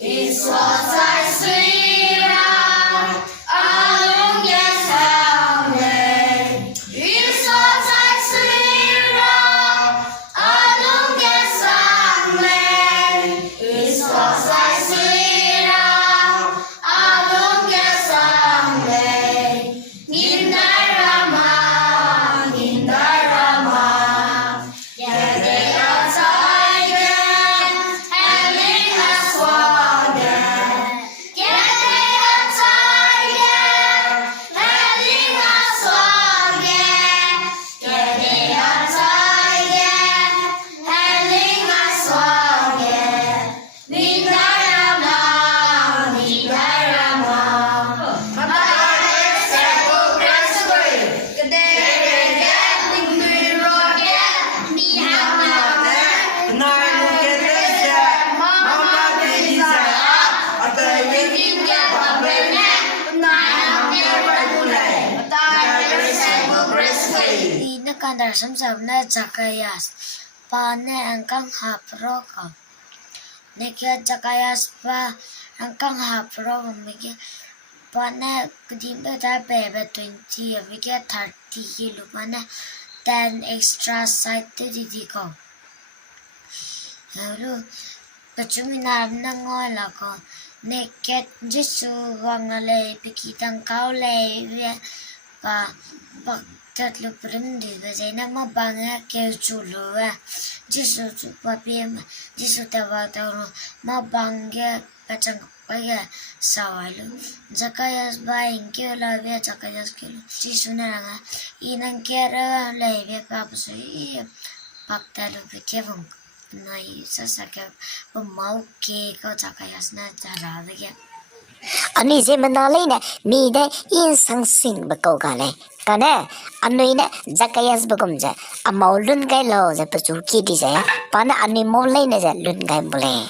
It was like sweet along yes someday. It was like sweet along yes someday. It was like sweet along yes someday. Nindarama, Nindarama, yeah they are tiger, having a swagger. Yeah they are tiger, having a swagger. Yeah they are tiger, having a swagger. Nindarama, Nindarama. Kandar samsabna Zacchaeus pane angkang haproko nekia Zacchaeus pa angkang hapro mike pane kudimbe ta bebe 20 mike 30 kilo pane 10 extra side didiko lalu kecumina nangoy lako neket jisu wangale pikitang kaule pa tatlo prindi bezena mabanga keuchulo jisu papiem jisu tavataro mabanga kachang paya sawalu Zacchaeus buying kilo via Zacchaeus kilo jisu naranga inang kera leve papuso paktalo bekevong nai sasaka mau ke ko Zacchaeus na jarave Ani je manalai na mi de in sang sing ba ko ga le kana anui na Zacchaeus ba gum ja amaulun gai lo ja pa chu ki di ja pa na ani mo lai na ja lun gai bole